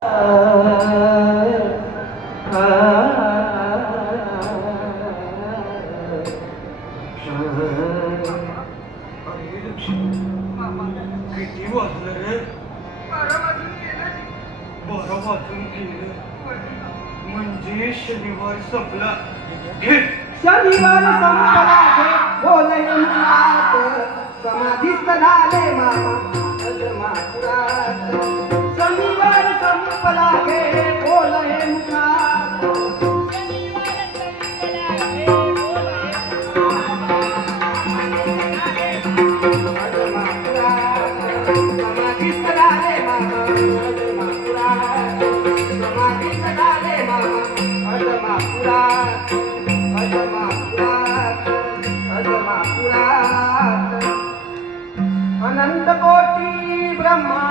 किती वाजलं रे? 12 वाजून गेले. म्हणजे शनिवार संपला. शनिवार संपला गे बोलय मुलात समाधीत झाले मामा अजमापुरात. शनिवार संपला गे बोलय मुलात समाधीत झाले मामा अजमापुरात. समाधीत झाले मामा अजमापुरात. अनंत कोटी ब्रह्मा